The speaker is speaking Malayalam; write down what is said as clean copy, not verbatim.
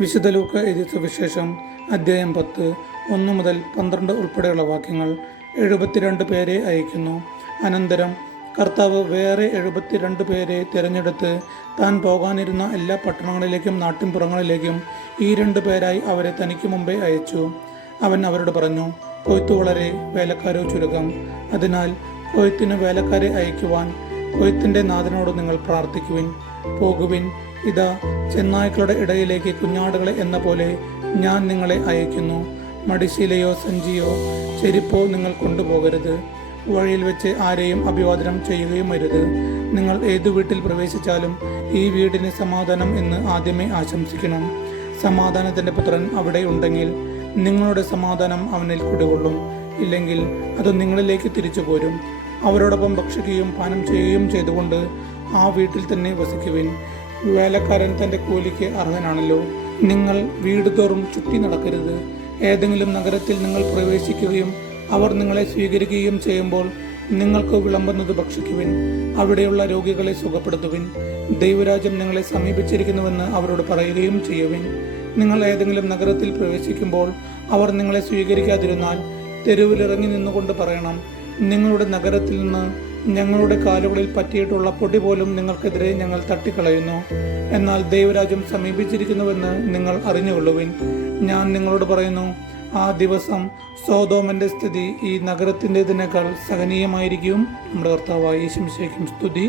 വിശുദ്ധ ലൂക്ക എഴുതിയ സുവിശേഷം അധ്യായം 10 1 മുതൽ 12 ഉൾപ്പെടെയുള്ള വാക്യങ്ങൾ. 72 പേരെ അയക്കുന്നു. അനന്തരം കർത്താവ് വേറെ 72 പേരെ തിരഞ്ഞെടുത്ത് താൻ പോകാനിരുന്ന എല്ലാ പട്ടണങ്ങളിലേക്കും നാട്ടിൻപുറങ്ങളിലേക്കും ഈ 2 പേരായി അവരെ തനിക്ക് മുമ്പേ അയച്ചു. അവൻ അവരോട് പറഞ്ഞു, കൊയ്ത്തു വളരെ, വേലക്കാരോ ചുരുക്കം. അതിനാൽ കൊയ്ത്തിന് വേലക്കാരെ അയക്കുവാൻ കൊയ്ത്തിന്റെ നാഥനോട് നിങ്ങൾ പ്രാർത്ഥിക്കുവിൻ. പോകുവിൻ, ഇതാ ചെന്നായ്ക്കളുടെ ഇടയിലേക്ക് കുഞ്ഞാടുകളെ എന്ന പോലെ ഞാൻ നിങ്ങളെ അയക്കുന്നു. മടിശീലയോ സഞ്ചിയോ ചെരിപ്പോ നിങ്ങൾ കൊണ്ടുപോകരുത്. വഴിയിൽ വെച്ച് ആരെയും അഭിവാദനം ചെയ്യുകയും അരുത്. നിങ്ങൾ ഏതു വീട്ടിൽ പ്രവേശിച്ചാലും ഈ വീടിന് സമാധാനം എന്ന് ആദ്യമേ ആശംസിക്കണം. സമാധാനത്തിന്റെ പുത്രൻ അവിടെ ഉണ്ടെങ്കിൽ നിങ്ങളുടെ സമാധാനം അവനിൽ കുടികൊള്ളും. ഇല്ലെങ്കിൽ അത് നിങ്ങളിലേക്ക് തിരിച്ചു പോരും. അവരോടൊപ്പം ഭക്ഷിക്കുകയും പാനം ചെയ്യുകയും ചെയ്തുകൊണ്ട് ആ വീട്ടിൽ തന്നെ വസിക്കുവിൻ. വേലക്കാരൻ തന്റെ കൂലിക്ക് അർഹനാണല്ലോ. നിങ്ങൾ വീട് തോറും ചുറ്റി നടക്കരുത്. ഏതെങ്കിലും നഗരത്തിൽ നിങ്ങൾ പ്രവേശിക്കുകയും അവർ നിങ്ങളെ സ്വീകരിക്കുകയും ചെയ്യുമ്പോൾ നിങ്ങൾക്ക് വിളമ്പുന്നത് ഭക്ഷിക്കുവിൻ. അവിടെയുള്ള രോഗികളെ സുഖപ്പെടുത്തുവിൻ. ദൈവരാജ്യം നിങ്ങളെ സമീപിച്ചിരിക്കുന്നുവെന്ന് അവരോട് പറയുകയും ചെയ്യുവിൻ. നിങ്ങൾ ഏതെങ്കിലും നഗരത്തിൽ പ്രവേശിക്കുമ്പോൾ അവർ നിങ്ങളെ സ്വീകരിക്കാതിരുന്നാൽ തെരുവിലിറങ്ങി നിന്നുകൊണ്ട് പറയണം, നിങ്ങളുടെ നഗരത്തിൽ നിന്ന് ഞങ്ങളുടെ കാലുകളിൽ പറ്റിയിട്ടുള്ള പൊടി പോലും നിങ്ങൾക്കെതിരെ ഞങ്ങൾ തട്ടിക്കളയുന്നു. എന്നാൽ ദൈവരാജ്യം സമീപിച്ചിരിക്കുന്നുവെന്ന് നിങ്ങൾ അറിഞ്ഞുകൊള്ളുവിൻ. ഞാൻ നിങ്ങളോട് പറയുന്നു, ആ ദിവസം സോദോമിന്റെ സ്ഥിതി ഈ നഗരത്തിൻ്റെതിനേക്കാൾ സഹനീയമായിരിക്കും. നമ്മുടെ കർത്താവായ യേശു മിശിഹായ്ക്കും സ്തുതി.